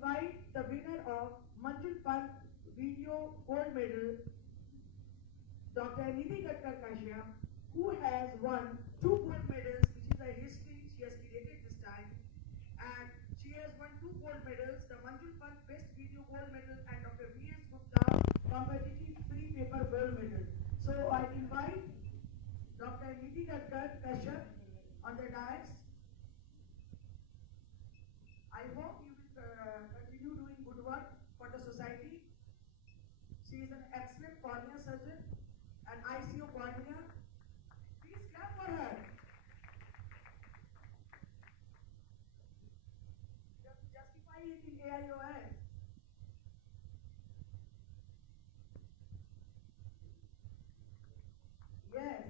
invite the winner of Manjul Pant Video Gold Medal, Dr. Nidhi Gatkar Kashyap, who has won 2 gold medals, which is a history she has created this time. And she has won 2 gold medals, the Manjul Pant Best Video Gold Medal and Dr. V.S. Gupta Competitive Free Paper Gold Medal. So I invite Dr. Nidhi Gatkar Kashyap on the dais. I hope you will continue doing good work for the society. She is an excellent cornea surgeon and ICO cornea. Please clap for her. Justify it in AIOS. Yes.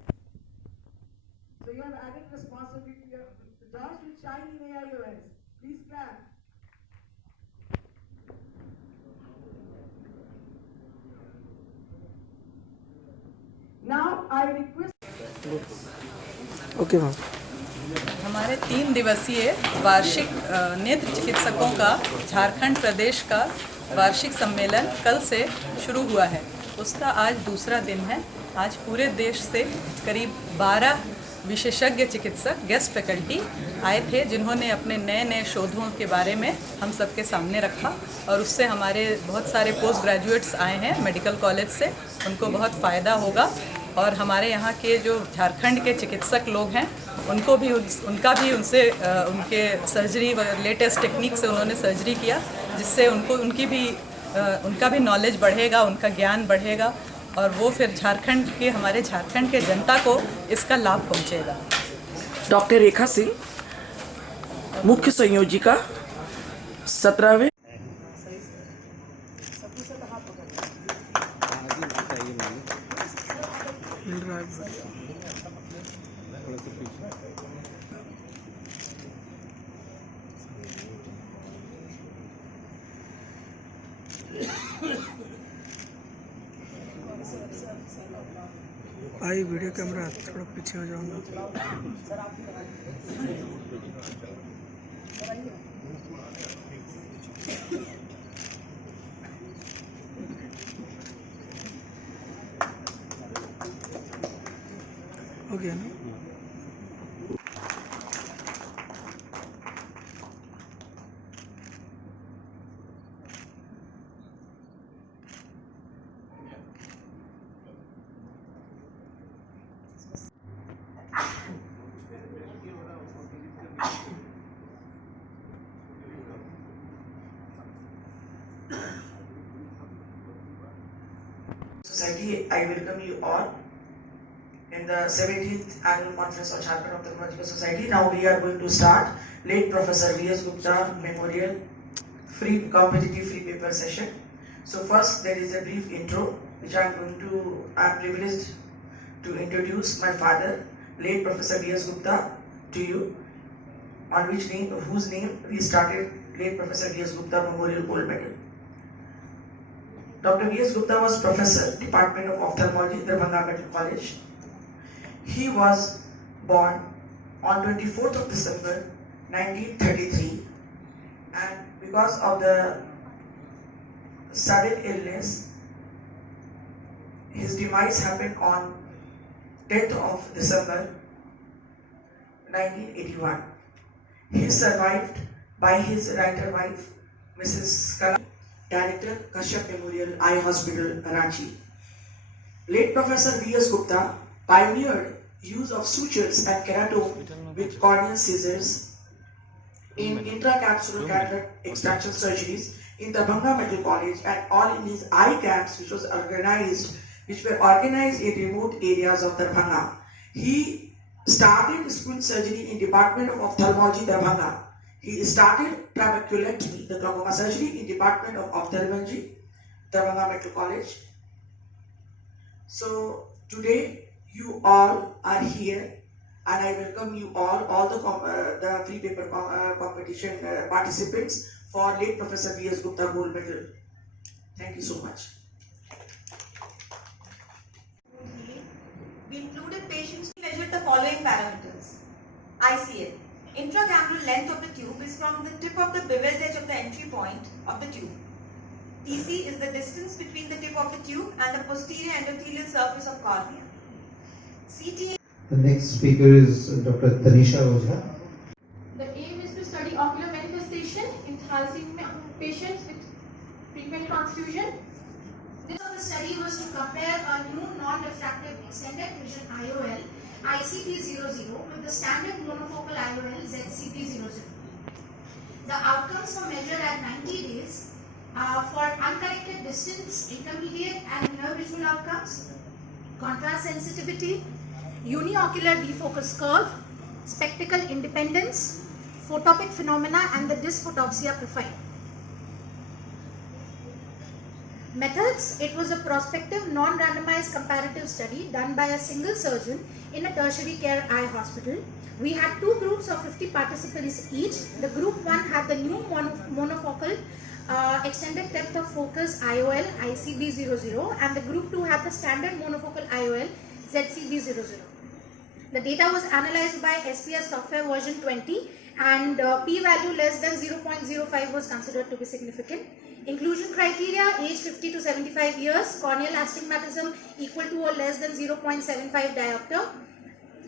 So you have added responsibility. Josh will shine in AIOS. Please clap. Now I request. Okay ma'am. हमारे 3 दिवसीय वार्षिक नेत्र चिकित्सकों का झारखंड प्रदेश का वार्षिक सम्मेलन कल से शुरू हुआ है। उसका आज दूसरा दिन है। आज पूरे देश से करीब 12 विशेषज्ञ चिकित्सक गेस्ट फैकल्टी आए थे, जिन्होंने अपने नए नए शोधों के बारे में हम सबके सामने रखा और उससे हमारे बहुत सारे पोस्ट ग्रेजुएट्स आए हैं मेडिकल कॉलेज से, उनको बहुत फ़ायदा होगा। और हमारे यहाँ के जो झारखंड के चिकित्सक लोग हैं उनको भी उनसे उनके सर्जरी व लेटेस्ट टेक्निक से उन्होंने सर्जरी किया, जिससे उनका भी नॉलेज बढ़ेगा, उनका ज्ञान बढ़ेगा और वो फिर हमारे झारखंड के जनता को इसका लाभ पहुँचेगा। डॉक्टर रेखा सिंह, मुख्य संयोजिका 17वें। आई वीडियो कैमरा थोड़ा पीछे हो जाऊंगा। हो गया ना? Society, I welcome you all in the 17th annual conference of Jharkhand Ophthalmological Society. Now we are going to start late Professor V.S. Gupta Memorial Competitive Free Paper session. So first there is a brief intro which I am privileged to introduce my father, late Professor V.S. Gupta, to you, on whose name we started late Professor V.S. Gupta Memorial Gold Medal. Dr. V.S. Gupta was Professor, Department of Ophthalmology, Darbhanga Medical College. He was born on 24th of December 1933, and because of the sudden illness, his demise happened on 10th of December 1981. He is survived by his writer wife, Mrs. Kala, Director, Kashyap Memorial Eye Hospital, Ranchi. Late Professor V.S. Gupta pioneered use of sutures and keratome with corneal scissors in intracapsular cataract extraction surgeries in the Darbhanga Medical College and all in his eye camps which were organized in remote areas of Darbhanga. He started squint surgery in Department of Ophthalmology, Darbhanga. He started trabeculectomy, the glaucoma surgery, in Department of Ophthalmology, Darbhanga Medical College. So today you all are here, and I welcome you all the free paper competition participants for late Professor V.S. Gupta Gold Medal. Thank you so much. We included patients to measure the following parameters. ICL. Intracameral length of the tube is from the tip of the beveled edge of the entry point of the tube. TC is the distance between the tip of the tube and the posterior endothelial surface of cornea. CTA. The next speaker is Dr. Tanisha Ojha. The aim is to study ocular manifestation in thalassemia patients with frequent transfusion. This of the study was to compare a new non-refractive extended vision IOL ICP00 with the standard monofocal IOL ZCP00. The outcomes were measured at 90 days for uncorrected distance, intermediate and near visual outcomes, contrast sensitivity, uniocular defocus curve, spectacle independence, photopic phenomena and the dysphotopsia profile. Methods: it was a prospective non-randomized comparative study done by a single surgeon in a tertiary care eye hospital. We had two groups of 50 participants each. The group 1 had the new monofocal extended depth of focus IOL ICB00 and the group 2 had the standard monofocal IOL ZCB00. The data was analyzed by SPS software version 20 and p-value less than 0.05 was considered to be significant. Inclusion criteria: age 50 to 75 years, corneal astigmatism equal to or less than 0.75 diopter,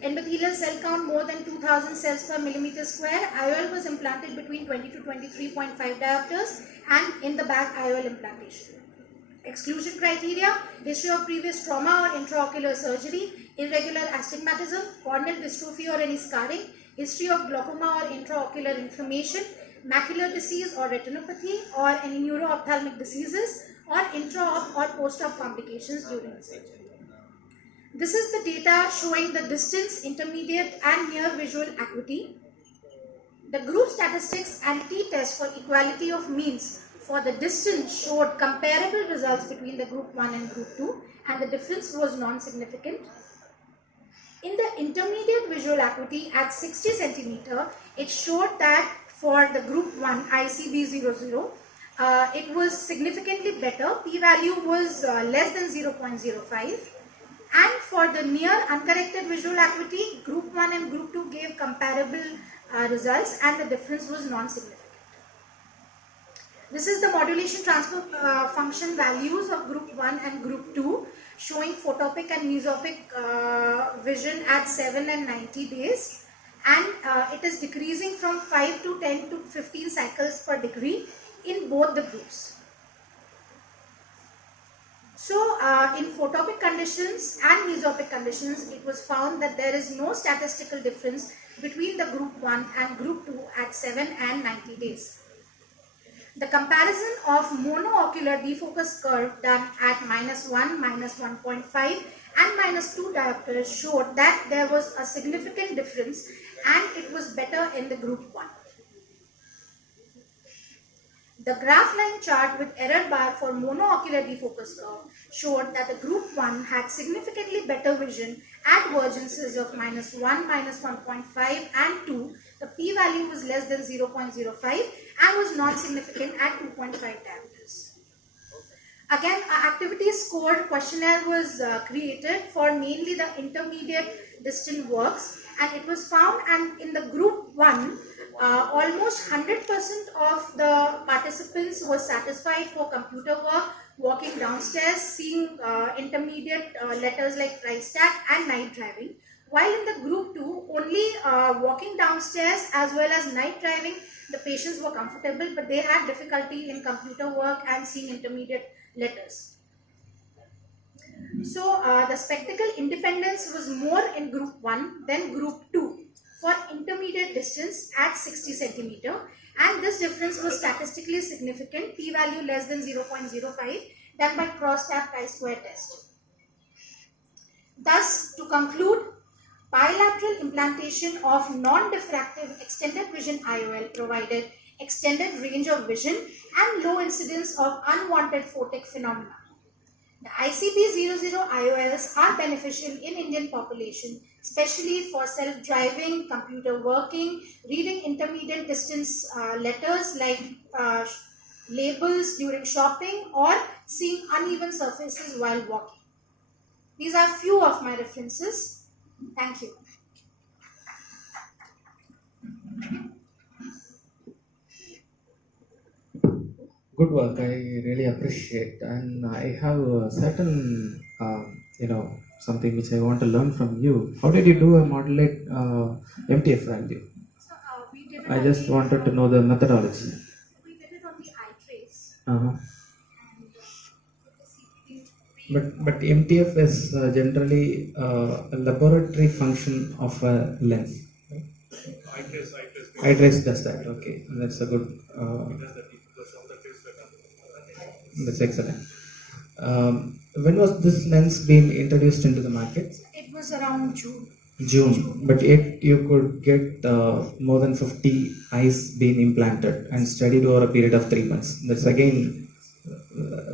endothelial cell count more than 2000 cells per millimeter square, IOL was implanted between 20 to 23.5 diopters and in the back IOL implantation. Exclusion criteria: history of previous trauma or intraocular surgery, irregular astigmatism, corneal dystrophy or any scarring, history of glaucoma or intraocular inflammation, macular disease or retinopathy or any neuro-ophthalmic diseases or intra-op or post-op complications during the surgery. This is the data showing the distance, intermediate and near visual acuity. The group statistics and t-test for equality of means for the distance showed comparable results between the group 1 and group 2 and the difference was non-significant. In the intermediate visual acuity at 60 centimeter, it showed that for the group 1 ICB00, it was significantly better. P-value was less than 0.05. And for the near uncorrected visual acuity, group 1 and group 2 gave comparable results and the difference was non-significant. This is the modulation transfer function values of group 1 and group 2 showing photopic and mesopic vision at 7 and 90 days. And it is decreasing from 5 to 10 to 15 cycles per degree in both the groups. So in photopic conditions and mesopic conditions, it was found that there is no statistical difference between the group 1 and group 2 at 7 and 90 days. The comparison of monoocular defocus curve done at -1, -1.5 and -2 diopters showed that there was a significant difference and it was better in the group 1. The graph line chart with error bar for monoocular defocus curve showed that the group 1 had significantly better vision at vergences of -1, -1.5 and 2. The p-value was less than 0.05 and was non-significant at 2.5 diopters. Again, an activity scored questionnaire was created for mainly the intermediate distant works, and it was found, and in the group 1, almost 100% of the participants were satisfied for computer work, walking downstairs, seeing intermediate letters like price tag and night driving. While in the group 2, only walking downstairs as well as night driving, the patients were comfortable, but they had difficulty in computer work and seeing intermediate letters. So the spectacle independence was more in group 1 than group 2 for intermediate distance at 60 centimeter, and this difference was statistically significant, p-value less than 0.05, done by cross-tab chi-square test. Thus, to conclude, bilateral implantation of non-diffractive extended vision IOL provided extended range of vision and low incidence of unwanted photic phenomena. The ICP00 IOLs are beneficial in Indian population, especially for self-driving, computer working, reading intermediate distance letters like labels during shopping, or seeing uneven surfaces while walking. These are few of my references. Thank you. good work. I really appreciate, and I have a certain, something which I want to learn from you. How did you do a moderate MTF value? So we did it I on just the, wanted to know the methodology. we did it on the iTrace Uh-huh. and with the CPD. But MTF is generally a laboratory function of a lens. iTrace does that. Okay, that's a good. That's excellent. When was this lens being introduced into the market? It was around June. June, but yet you could get more than 50 eyes being implanted and studied over a period of 3 months. That's again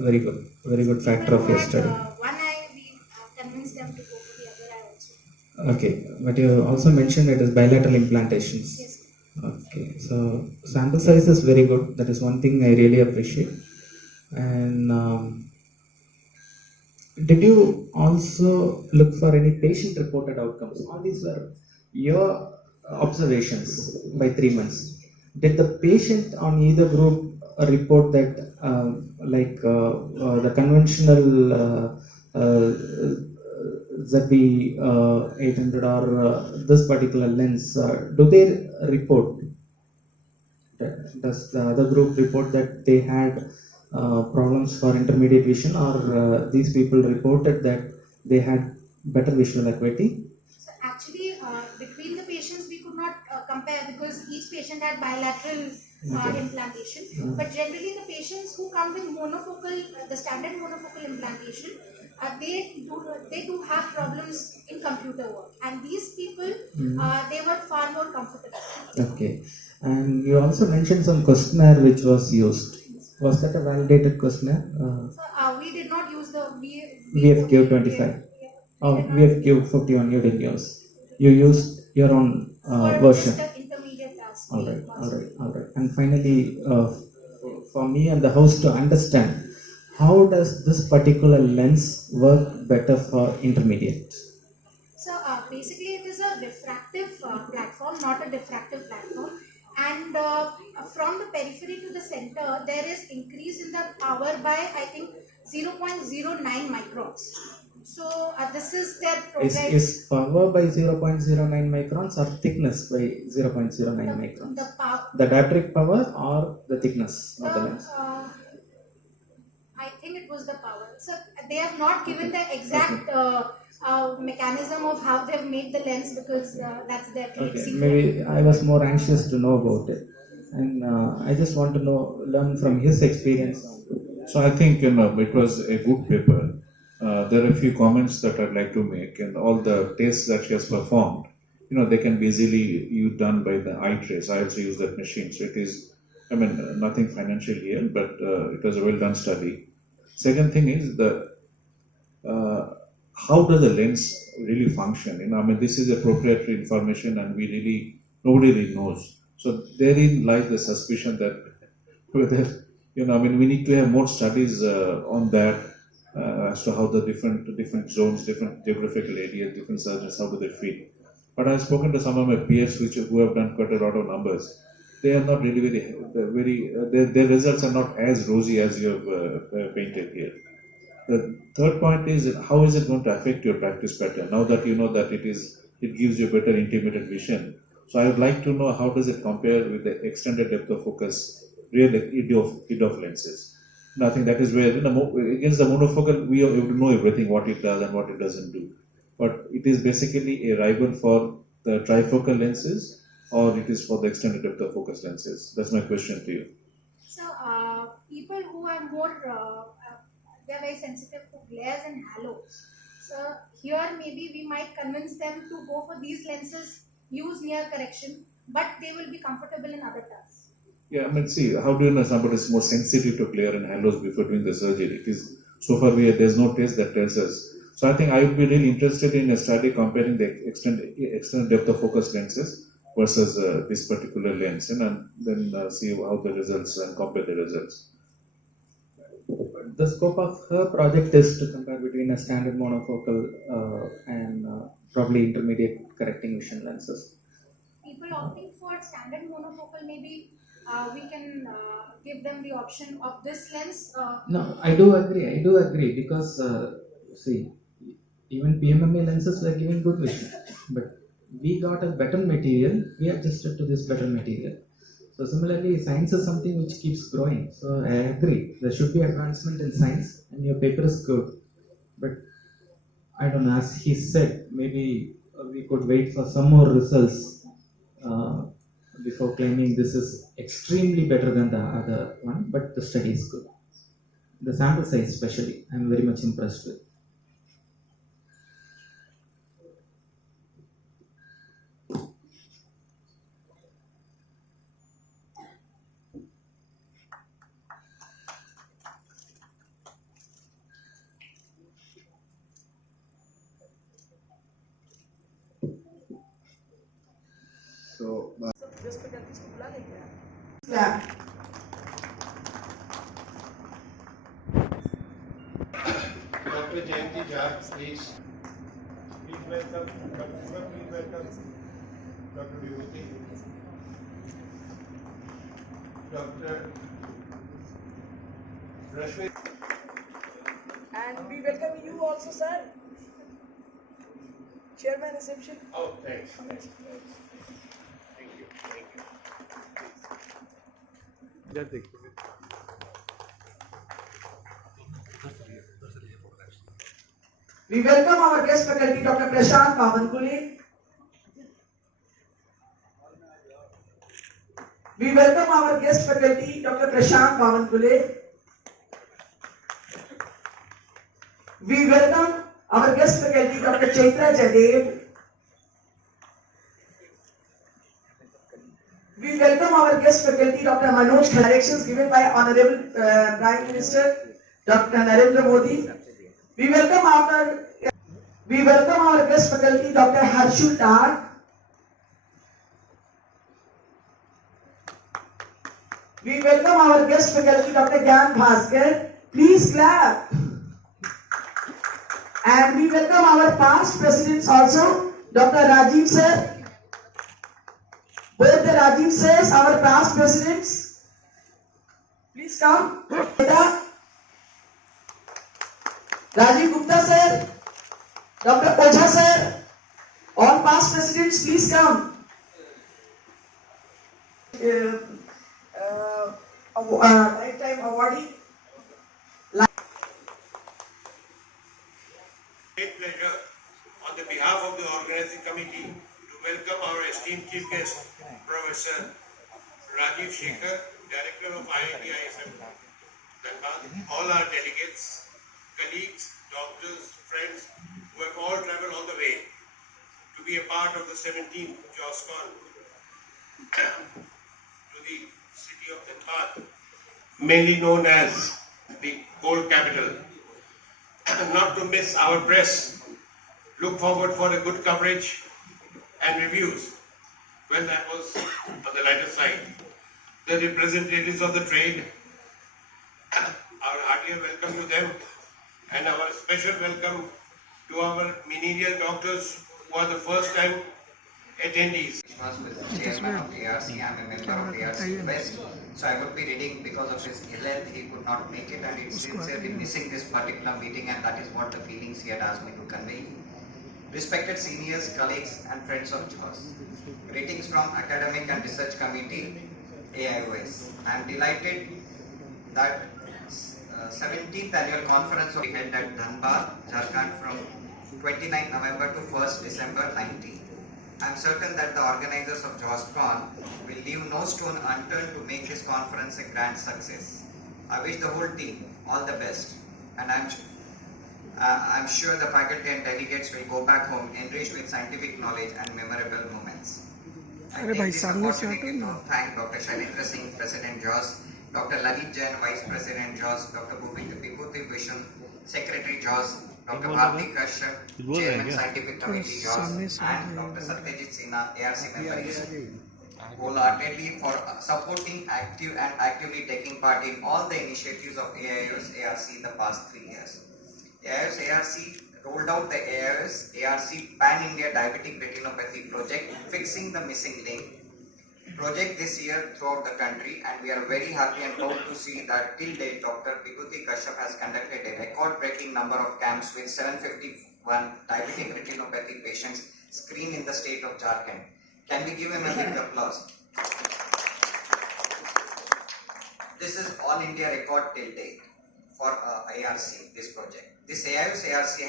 very good factor of your study. One eye, we convinced them to go for the other eye also. Okay, but you also mentioned it is bilateral implantations. Yes. Okay, so sample size is very good. That is one thing I really appreciate. And did you also look for any patient reported outcomes? All these were your observations by 3 months. Did the patient on either group report that, the conventional ZB 800 or this particular lens, do they report? Does the other group report that they had problems for intermediate vision, or these people reported that they had better visual acuity? So actually, between the patients, we could not compare because each patient had bilateral implantation. But generally, the patients who come with monofocal, the standard monofocal implantation, they do have problems in computer work, and these people they were far more comfortable. Okay, and you also mentioned some questionnaire which was used. Was that a validated questionnaire? So we did not use the VFQ 25. Oh, VFQ 51 you didn't use. You used your own version. Just the intermediate task. All right. And finally, for me and the host to understand, how does this particular lens work better for intermediate? So basically, it is a refractive platform, not a diffractive platform. And from the periphery to the center, there is increase in the power by I think 0.09 microns. So this is their progress. Is power by 0.09 microns or thickness by 0.09 microns? The power. The dioptric power or the thickness of the lens? I think it was the power. So they have not given the exact mechanism of how they have made the lens because that's their trade Okay, secret. maybe I was more anxious to know about it, and I just want to learn from his experience. So I think it was a good paper. There are a few comments that I'd like to make, and all the tests that she has performed, they can be easily done by the iTrace. I also use that machine, so it is, nothing financial here, but it was a well done study. Second thing is how does the lens really function? This is a proprietary information, and nobody really knows. So therein lies the suspicion that whether we need to have more studies on that as to how the different zones, different geographical areas, different surgeons, how do they feel. But I've spoken to some of my peers who have done quite a lot of numbers. They are not really their results are not as rosy as you have painted here. The third point is how is it going to affect your practice pattern now that you know that it gives you better intermediate vision. So I would like to know how does it compare with the extended depth of focus real EDOF lenses. And I think that is where against the monofocal we know everything what it does and what it doesn't do. But it is basically a rival for the trifocal lenses, or it is for the extended depth of focus lenses. That's my question to you. So people who are more they're very sensitive to glares and halos. So here maybe we might convince them to go for these lenses, use near correction, but they will be comfortable in other tasks. Yeah, see, how do you know somebody is more sensitive to glare and halos before doing the surgery? It is so far there's no test that tells us. So I think I would be really interested in a study comparing the extended depth of focus lenses versus this particular lens, and then see how the results and compare the results. The scope of her project is to compare between a standard monofocal and probably intermediate correcting vision lenses. People opting for standard monofocal maybe we can give them the option of this lens. No, I do agree because see, even PMMA lenses were giving good vision, but we got a better material, we adjusted to this better material. So similarly, science is something which keeps growing. So I agree, there should be advancement in science, and your paper is good. But I don't know, as he said, maybe we could wait for some more results before claiming this is extremely better than the other one. But the study is good. The sample size, especially, I'm very much impressed with. So, Clap. Dr. Jayanti Jha, please. Please welcome. Please welcome. Dr. Vibhuti. Dr. Rashmi. And we welcome you also, sir. Chairman reception. Oh, thanks. Thank you. We welcome our guest faculty, Dr. Prashant Pawankule. We welcome our guest faculty, Dr. Prashant Pawankule. We welcome our guest faculty, Dr. Chaitra Jadev. We welcome our guest faculty, Dr. Manoj Khare. Directions given by Honorable Prime Minister, Dr. Narendra Modi. We welcome our guest faculty, Dr. Harshul Tar. We welcome our guest faculty, Dr. Gyan Bhaskar. Please clap. And we welcome our past presidents also, Dr. Rajiv sir. Both the Rajiv sirs, our past presidents. Please come. Rajiv Gupta sir, Dr. Ojha sir, all past presidents, please come. Lifetime awardee. Great pleasure on the behalf of the organizing committee to welcome our esteemed chief guest, Professor Rajiv Shekhar, Director of IIT ISM, Dhanbad, all our delegates, colleagues, doctors, friends who have all traveled all the way to be a part of the 17th JOSCON to the city of Dhanbad, mainly known as the gold capital. Not to miss our press, look forward for a good coverage and reviews. Well, that was on the lighter side. The representatives of the trade, our heartier welcome to them, and our special welcome to our menial doctors who are the first time attendees. With the chairman of ARC, I am a member of ARC West, so I would be reading because of his ill health. He could not make it, and it's sincerely missing this particular meeting, and that is what the feelings he had asked me to convey. Respected seniors, colleagues, and friends of JOS, greetings from Academic and Research Committee, AIOS. I am delighted that 17th annual conference will be held at Dhanbad, Jharkhand from 29 November to 1st December 19. I am certain that the organizers of JOSCON will leave no stone unturned to make this conference a grand success. I wish the whole team all the best, and I'm sure the faculty and delegates will go back home enriched with scientific knowledge and memorable moments. I take this opportunity to thank Dr. Shailendra Singh, President JOS, Dr. Lalit Jain, Vice President JOS, Dr. Vibhuti Vishnu, Secretary JOS, Dr. Bharti Kashyap, Chairman Scientific Committee JOS, and Dr. Satyajit Sinha, ARC member wholeheartedly for supporting actively taking part in all the initiatives of AIOS ARC in the past 3 years. AIOS ARC rolled out the AIOS ARC Pan-India Diabetic Retinopathy project, fixing the missing link. project this year throughout the country, and we are very happy and proud to see that till date Dr. Vibhuti Kashyap has conducted a record-breaking number of camps with 751 diabetic retinopathy patients screened in the state of Jharkhand. Can we give him a big applause? This is all India record till date for ARC, this project. This AIOS ARC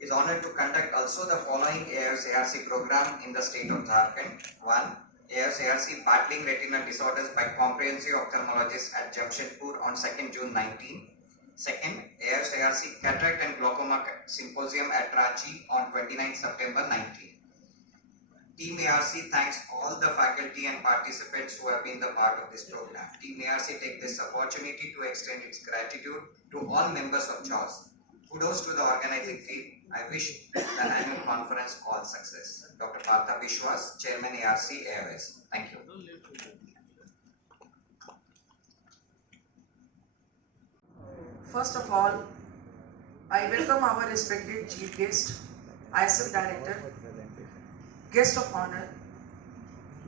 is honored to conduct also the following AIOS ARC program in the state of Jharkhand. 1. AIOS ARC battling retinal disorders by comprehensive ophthalmologist at Jamshedpur on 2nd June 19. Second, AIOS ARC cataract and glaucoma symposium at Ranchi on 29 September 19. Team ARC thanks all the faculty and participants who have been the part of this program. Team ARC take this opportunity to extend its gratitude to all members of JAWS. Kudos to the organizing team. I wish the annual conference all success. Dr. Partha Vishwas, Chairman ARC AIOS. Thank you. First of all, I welcome our respected Chief Guest, ISF Director, Guest of Honor,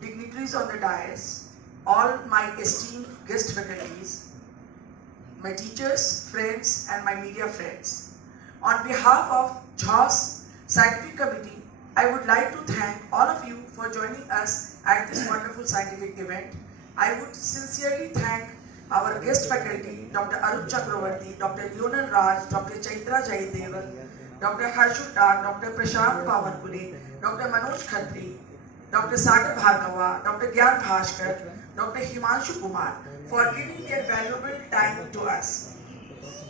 dignitaries on the dais, all my esteemed guest faculties, my teachers, friends, and my media friends. On behalf of JAWS Scientific Committee, I would like to thank all of you for joining us at this wonderful scientific event. I would sincerely thank our guest faculty, Dr. Arup Chakravarti, Dr. Leonel Raj, Dr. Chaitra Jaidevan, Dr. Harshut Dar, Dr. Prashant Pawankule, Dr. Manoj Khatri, Dr. Sagar Bhargava, Dr. Gyan Bhaskar, Dr. Himanshu Kumar for giving their valuable time to us.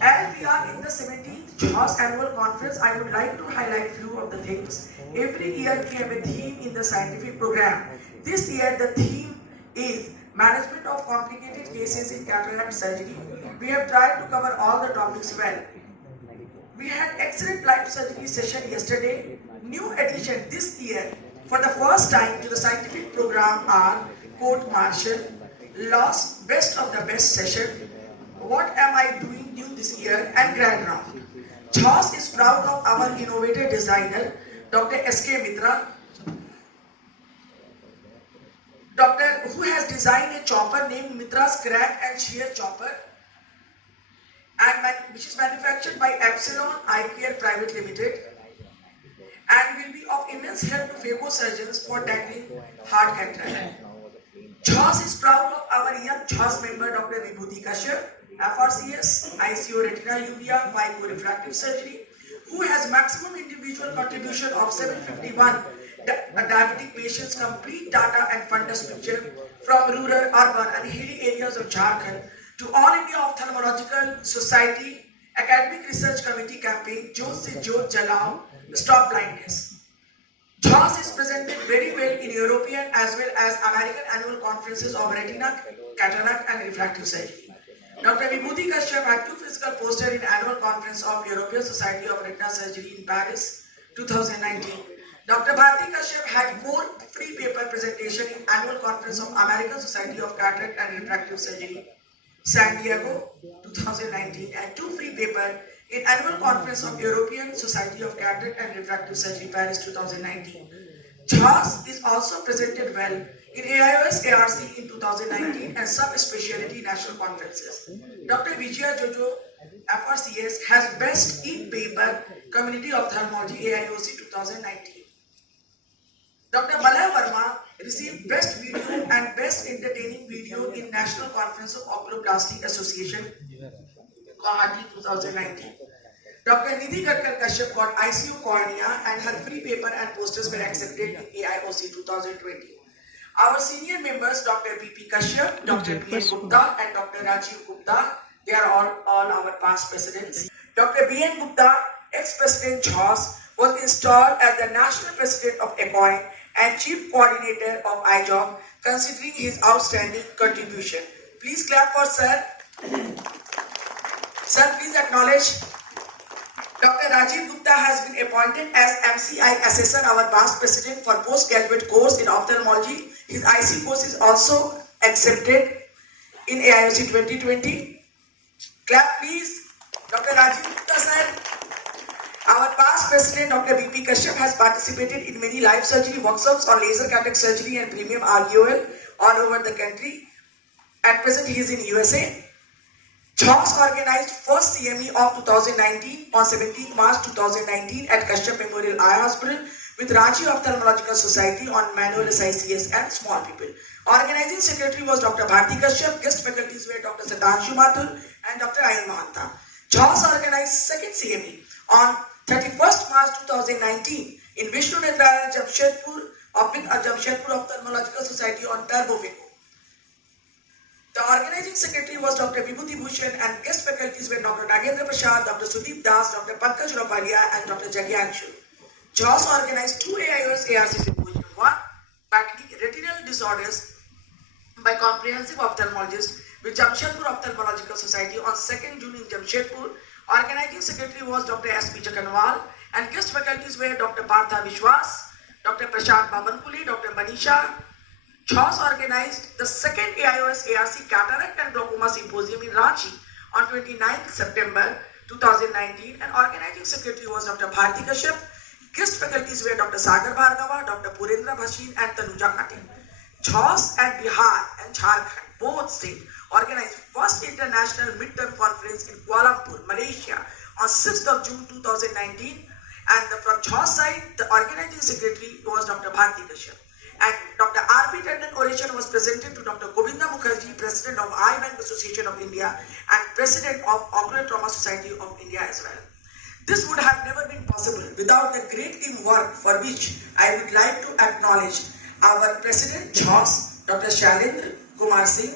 As we are in the 17th JAWS Annual Conference, I would like to highlight few of the things. Every year we have a theme in the scientific program. This year the theme is Management of Complicated Cases in Cataract Surgery. We have tried to cover all the topics well. We had excellent live surgery session yesterday. New addition this year for the first time to the scientific program are Court Martial, Lost Best of the Best session, What Am I Doing New This Year, and Grand Round. JAWS is proud of our innovative designer, Dr. S.K. Mitra, who has designed a chopper named Mitra's Crack and Shear Chopper, and which is manufactured by Epsilon Eye Care Private Limited, and will be of immense help to phaco surgeons for tackling hard cataract. JAWS is proud of our young JAWS member Dr. Vibhuti Kashyap, FRCS, ICO Retina Uvea, FICO Refractive Surgery, who has maximum individual contribution of 751 diabetic patients, complete data and fundus picture from rural, urban and hilly areas of Jharkhand to All India Ophthalmological Society Academic Research Committee campaign Jyot Se Jyot Jalao, Stop Blindness. JAWS is presented very well in European as well as American annual conferences of retina, cataract and refractive surgery. Dr. Vibhuti Kashyap had 2 physical posters in annual conference of European Society of Retina Surgery in Paris 2019. Dr. Bharti Kashyap had 4 free paper presentation in annual conference of American Society of Cataract and Refractive Surgery, San Diego 2019, and 2 free paper in annual conference of European Society of Cataract and Refractive Surgery, Paris 2019. JAWS is also presented well in AIOS ARC in 2019 and sub-specialty national conferences. Dr. Vijaya Jojo, FRCS, has Best in Paper Community Ophthalmology AIOC 2019. Dr. Malay Verma received Best Video and Best Entertaining Video in National Conference of Oculoplastic Association, Guwahati 2019. Dr. Nidhi Gatkar Kashyap got ICU cornea and her free paper and posters were accepted in AIOC 2020. Our senior members, Dr. B.P. Kashyap, Dr. B.N. Gupta and Dr. Rajiv Gupta, they are all our past presidents. Dr. B.N. Gupta, ex-president JAWS, was installed as the national president of ECOIN and chief coordinator of IJOB, considering his outstanding contribution. Please clap for Sir. Sir, please acknowledge. Dr. Rajiv Gupta has been appointed as MCI Assessor, our past president, for postgraduate course in ophthalmology. His IC course is also accepted in AIOC 2020. Clap please. Dr. Rajiv Gupta sir. Our past president, Dr. B.P. Kashyap, has participated in many live surgery workshops on laser cataract surgery and premium RUL all over the country. At present, he is in USA. JOS organized first CME of 2019 on 17 March 2019 at Kashyap Memorial Eye Hospital with Ranchi Ophthalmological Society on manual SICS and small people. Organizing secretary was Dr. Bharti Kashyap. Guest faculties were Dr. Satanshu Mathur and Dr. Ayun Mahanta. JOS organized second CME on 31st March 2019 in Vishnu Nendrayan Jamshedpur Ophthalmological Society on Turbofico. The organizing secretary was Dr. Vibhuti Bhushan and guest faculties were Dr. Nagendra Prasad, Dr. Sudeep Das, Dr. Pankaj Ropalia and Dr. Jagyanshu. JOS organized 2 AIOS ARC symposium. 1. Battling retinal disorders by comprehensive ophthalmologist with Jamshedpur Ophthalmological Society on 2nd June in Jamshedpur. Organizing secretary was Dr. S.P. Jakanwal and guest faculties were Dr. Partha Vishwas, Dr. Prashant Babankule, Dr. Manisha. JOS organized the 2nd AIOS ARC Cataract and Glaucoma Symposium in Ranchi on 29th September 2019 and organizing secretary was Dr. Bharti Kashyap. Guest faculties were Dr. Sagar Bhargava, Dr. Purendra Bhashin and Tanuja Khatin. JOS and Bihar and Jharkhand, both states, organized first international midterm conference in Kuala Lumpur, Malaysia on 6th of June 2019 and from JOS side, the organizing secretary was Dr. Bharti Kashyap. And Dr. R.P. Tandon oration was presented to Dr. Govinda Mukherjee, President of Eye Bank Association of India and President of Ocular Trauma Society of India as well. This would have never been possible without the great teamwork for which I would like to acknowledge our President JOS, Dr. Shailendra Kumar Singh,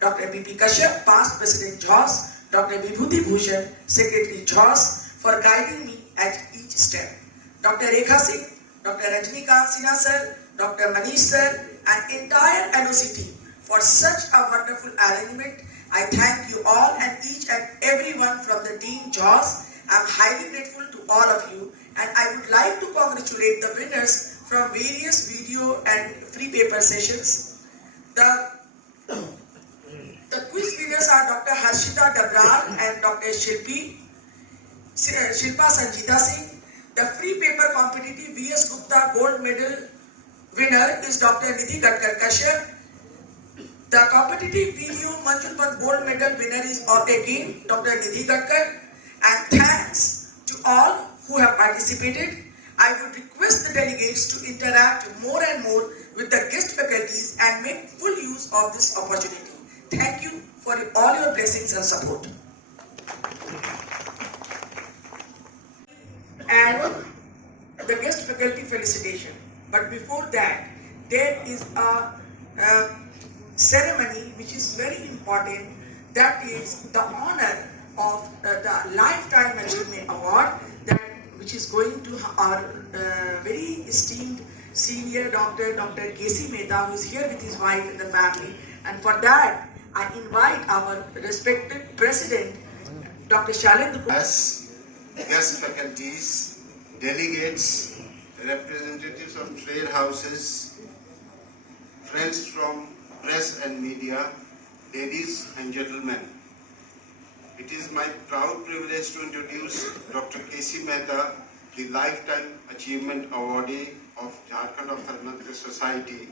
Dr. B.P. Kashyap, past President JOS, Dr. Vibhuti Bhushan, Secretary JOS, for guiding me at each step. Dr. Rekha Singh, Dr. Rajnikant Sinha sir, Dr. Manish sir and entire NOC team for such a wonderful arrangement. I thank you all and each and everyone from the team JOS. I am highly grateful to all of you and I would like to congratulate the winners from various video and free paper sessions. The quiz winners are Dr. Harshita Dabral and Dr. Shilpa Sanjita Singh. The free paper competitive V.S. Gupta gold medal winner is Dr. Nidhi Gadkar Kashyap. The competitive video Manjulpant gold medal winner is again Dr. Nidhi Gadkar. And thanks to all who have participated. I would request the delegates to interact more and more with the guest faculties and make full use of this opportunity. Thank you for all your blessings and support. And the guest faculty felicitation. But before that, there is a ceremony which is very important. That is the honor of the Lifetime Achievement Award, which is going to our very esteemed senior doctor, Dr. K.C. Mehta, who is here with his wife and the family. And for that, I invite our respected President, Dr. Shailendra Kumar. As guest faculties, delegates, representatives of trade houses, friends from press and media, ladies and gentlemen, it is my proud privilege to introduce Dr. K.C. Mehta, the Lifetime Achievement Awardee of Jharkhand Ophthalmological Society.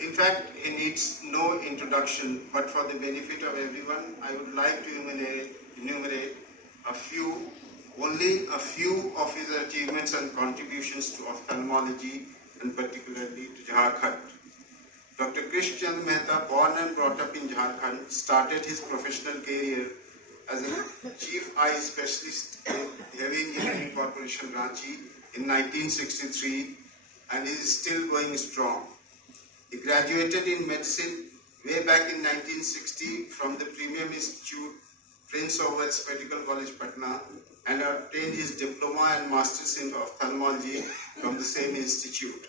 In fact, he needs no introduction, but for the benefit of everyone, I would like to enumerate only a few of his achievements and contributions to ophthalmology and particularly to Jharkhand. Dr. Krish Chand Mehta, born and brought up in Jharkhand, started his professional career as a chief eye specialist in Heavy Engineering Corporation Ranchi in 1963 and is still going strong. He graduated in medicine way back in 1960 from the Premium Institute, Prince of Wales Medical College, Patna, and obtained his diploma and master's in ophthalmology from the same institute.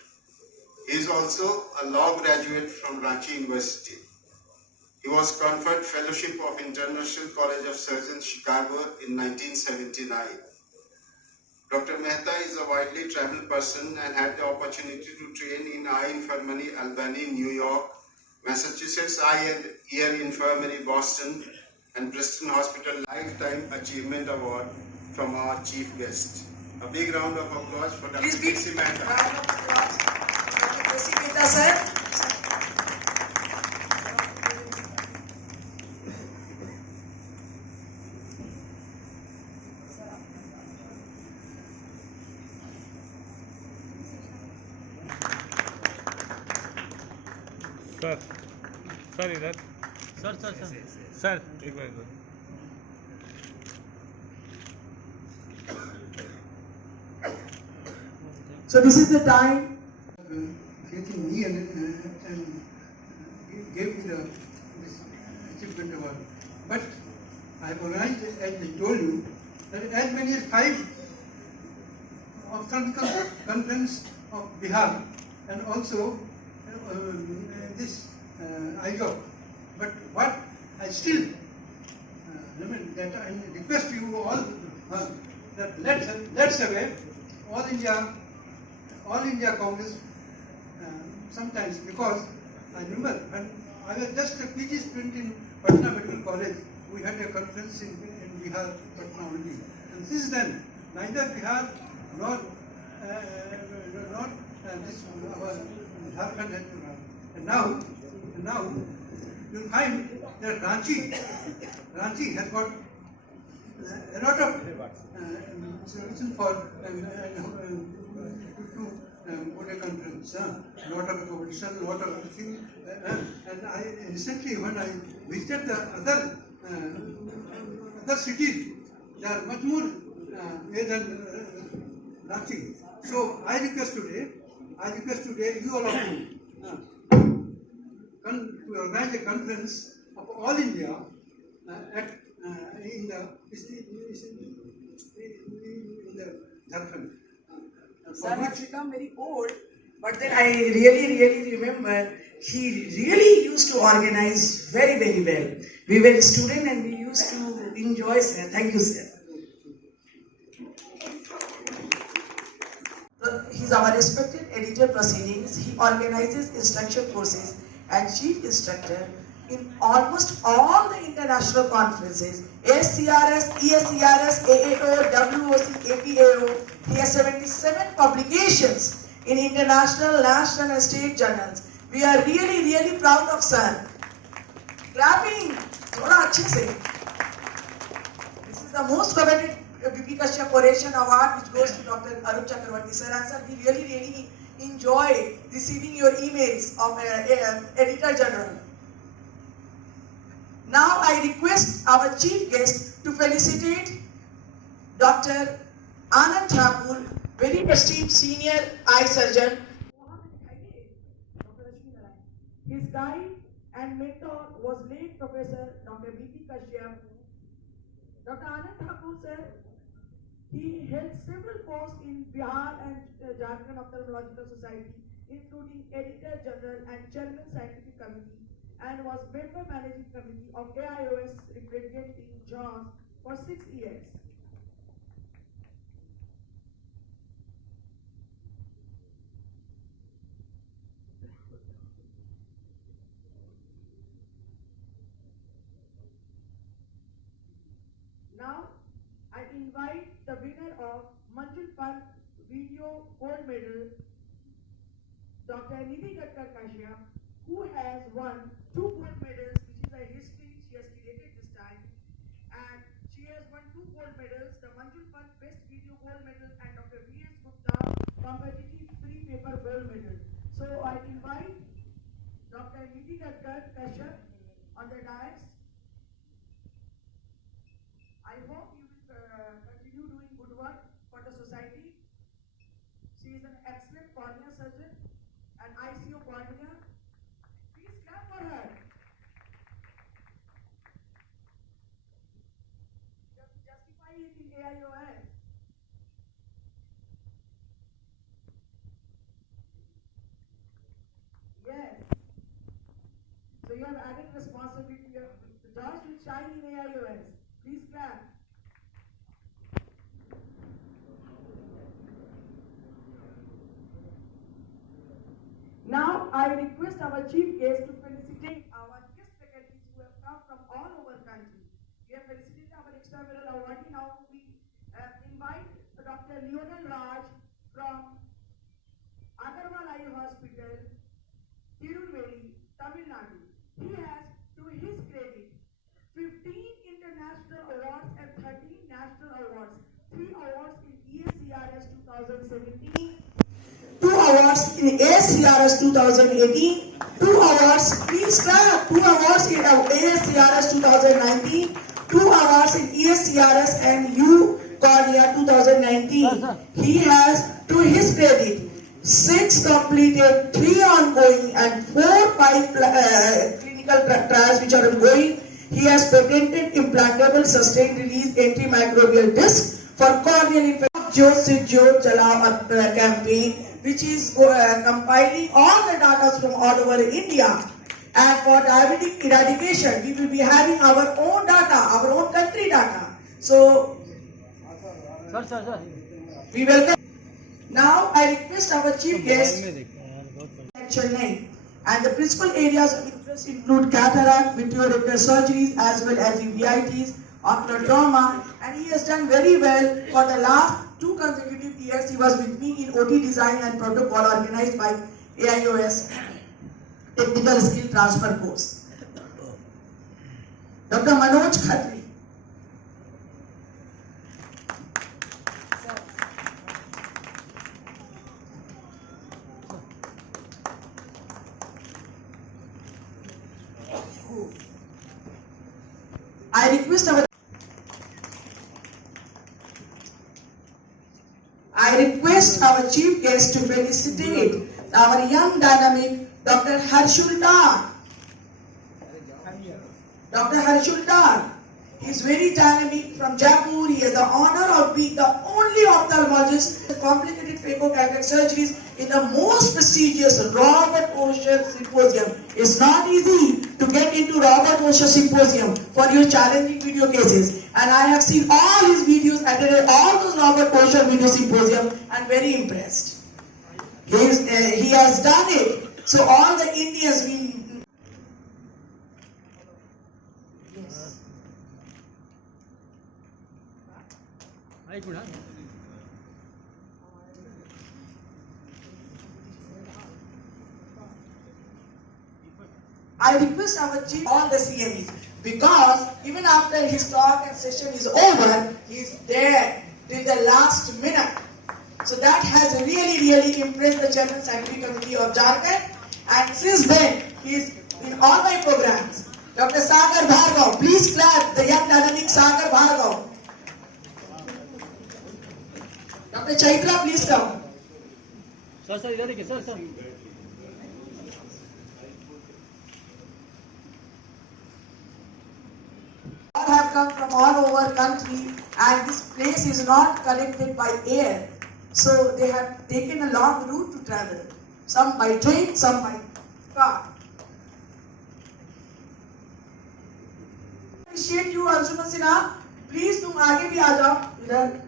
He is also a law graduate from Ranchi University. He was conferred Fellowship of International College of Surgeons, Chicago in 1979. Dr. Mehta is a widely traveled person and had the opportunity to train in Eye Infirmary, Albany, New York, Massachusetts Eye and Ear Infirmary, Boston, and Preston Hospital Lifetime Achievement Award from our chief guest. A big round of applause for Dr. Please give K.C. Mehta. round of applause for Dr. K.C. Mehta, sir. Sir इधर sir एक बार इधर So this is the time. Getting me and gave me this achievement award. But I have organized, as I told you, that as many as 5 ophthalmical conference of Bihar and also this IJOP. But what I still that I request you all that let's have a all India Congress sometimes, because I remember when I was just a PG student in Patna Medical College, we had a conference in Bihar, Patna only. And since then, neither Bihar nor this our Jharkhand has been. And now you'll find that Ranchi has got a lot of solution for what a conference, a lot of competition, a lot of things. And I recently, when I visited the other cities, they are much more than Ranchi. So I request today, you all of you, to organize a conference of all India in the Jharkhand. Sir has become very old, but then I really remember he really used to organize very well. We were students and we used to enjoy, sir. Thank you, sir. He's our respected editor proceedings. He organizes instruction courses and chief instructor in almost all the international conferences, SCRS, ESCRS, AAO, WOC, APAO. He has 77 publications in international, national and state journals. We are really proud of sir. Clapping. Thoda achhe se. This is the most coveted BP Kashyap Oration Award which goes to Dr. Arun Chakravarti sir. And sir, we really enjoy receiving your emails of editor general. Now I request our chief guest to felicitate Dr. Anand Thakur, very esteemed senior eye surgeon. His guide and mentor was late Professor Dr. BP Kashyap. Dr. Anand Thakur sir, he held several posts in Bihar and Jharkhand Ophthalmological Society, including Editor General and Chairman Scientific Committee, and was member managing committee of AIOS representing JAWS for 6 years. Now, I invite the winner of Manjul Pant Video Gold Medal, Dr. Nidhi Gatkar Kashyap, who has won 2 gold medals, which is a history she has created this time. And she has won 2 gold medals, the Manjul Pant Best Video Gold Medal and Dr. V.S. Gupta Competitive Free Paper Gold Medal. So I invite Dr. Nidhi Gatkar Kashyap on the dais. I hope you will continue doing good work for the society. She is an excellent cornea surgeon and ICO cornea. Please clap for her. Justify it in AIOS. Yes. So you have added responsibility. The torch will shine in AIOS. Please clap. Now I request our chief guest to felicitate our guest faculties who have come from all over the country. We have felicitated our extramural awardee. Now we invite Dr. Lionel Raj from Agarwal Eye Hospital, Tirunelveli, Tamil Nadu. He has, to his credit, 15 international awards and 13 national awards. 3 awards in ESCRS 2017, 2 awards in ASCRS 2018, 2 awards, please clap, 2 awards in ASCRS 2019, 2 awards in ESCRS and U Cornea 2019. He has, to his credit, 6 completed, 3 ongoing and 4 clinical trials which are ongoing. He has patented implantable sustained release antimicrobial disc for corneal infection. Jyot Se Jyot Jalao campaign, which is compiling all the data from all over India. And for diabetic eradication, we will be having our own data, our own country data. So, we welcome. Now, I request our chief guest, Chennai, and the principal areas of interest include cataract, vitreoretinal surgeries, as well as uveitis, ocular trauma, and he has done very well. For the last 2 consecutive years, he was with me in OT design and protocol organized by AIOS Technical Skill Transfer Course. Dr. Manoj Khatri. I request our chief guest to felicitate our young dynamic Dr. Harshul Dar. Dr. Harshul Dar. He is very dynamic from Jaipur. He has the honor of being the only ophthalmologist with complicated phaco-cataract surgeries in the most prestigious Robert Osher Symposium. It's not easy to get into Robert Osher Symposium for your challenging video cases. And I have seen all his videos, attended all those Robert Osher video symposium, and very impressed. He has done it. So all the Indians will. Yes. I request our chief, all the CMEs, because even after his talk and session is over, he is there till the last minute. So that has really impressed the Chairman Scientific Committee of Jharkhand, and since then he is in all my programs. Dr. Sagar Bhargav, please clap the young dynamic Sagar Bhargav. Dr. Chaitra, please come. Sir, इधर देखिए, sir. All have come from all over country, and this place is not connected by air. So they have taken a long route to travel. Some by train, some by car. Appreciate you, Anshuman Sinha. Please, तुम आगे भी आ जाओ इधर.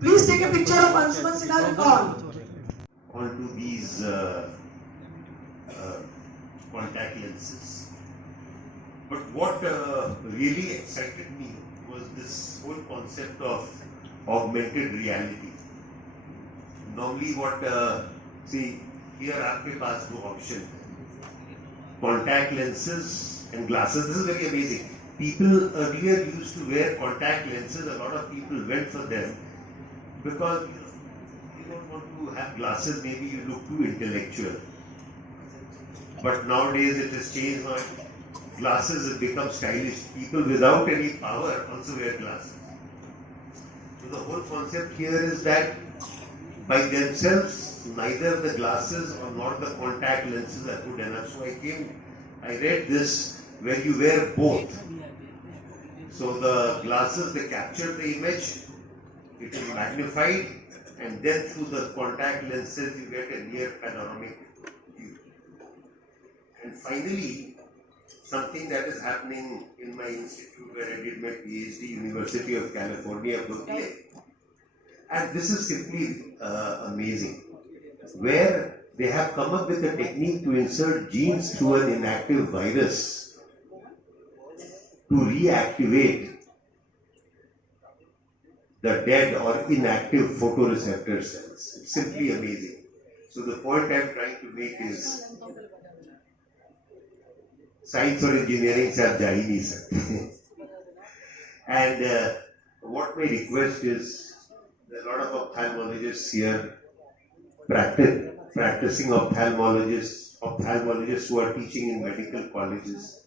Please take a picture of Anshuman Sinha with all. Onto these contact lenses. But what really excited me was this whole concept of augmented reality. Normally what, see, here आपके पास दो option है. Contact lenses and glasses. This is very amazing. People earlier used to wear contact lenses. A lot of people went for them because you don't want to have glasses. Maybe you look too intellectual. But nowadays it has changed. Now glasses have become stylish. People without any power also wear glasses. So the whole concept here is that by themselves, neither the glasses or nor the contact lenses are good enough. So I read this where you wear both. So the glasses, they capture the image, it is magnified, and then through the contact lenses you get a near panoramic view. And finally, something that is happening in my institute where I did my PhD, University of California, Berkeley. And this is simply amazing, where they have come up with a technique to insert genes through an inactive virus to reactivate the dead or inactive photoreceptor cells. It's simply amazing. So the point I'm trying to make is science or engineering se aap ja hi nahi sakte. And what my request is, there are a lot of ophthalmologists here, practicing ophthalmologists who are teaching in medical colleges.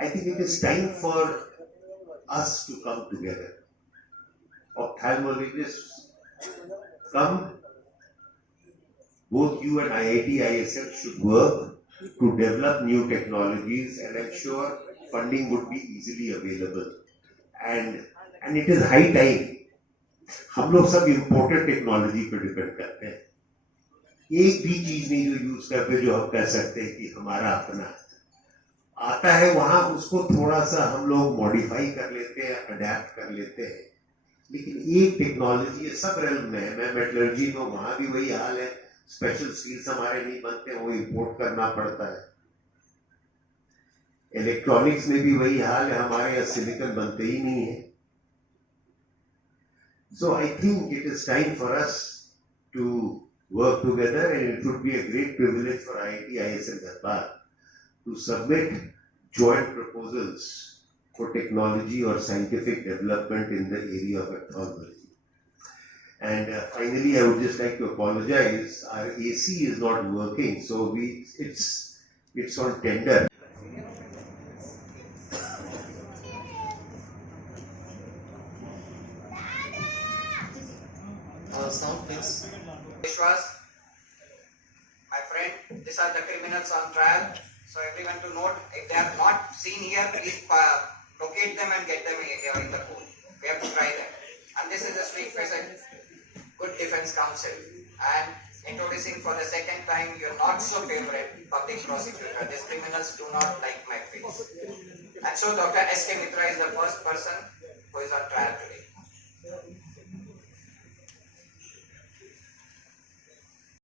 I think it is time for us to come together. Ophthalmologists, come, both you and IIT ISL should work to develop new technologies, and I'm sure funding would be easily available. And it is high time. हम लोग सब imported technology पे depend करते हैं. एक भी चीज नहीं जो यूज करते जो हम कह सकते हैं कि हमारा अपना आता है, वहां उसको थोड़ा सा हम लोग मॉडिफाई कर लेते हैं, अडेप्ट कर लेते हैं. लेकिन एक टेक्नोलॉजी है, सब रेल्म में है. मैं मेटलर्जी में, वहां भी वही हाल है. स्पेशल स्टील्स हमारे नहीं बनते, वो इंपोर्ट करना पड़ता है. इलेक्ट्रॉनिक्स में भी वही हाल है, हमारे यहाँ सिलिकॉन बनते ही नहीं है. So I think it is time for us to work together, and it would be a great privilege for IIT ISL Dharwad to submit joint proposals for technology or scientific development in the area of ophthalmology. And finally, I would just like to apologize. Our AC is not working, so it's on tender. Sound please. Vishwas, my friend, these are the criminals on trial. So everyone to note, if they have not seen here, please locate them and get them here in the court. We have to try them. And this is a street facet good defense counsel. And introducing for the second time your not so favorite public prosecutor. These criminals do not like my face. And so Dr. S.K. Mitra is the first person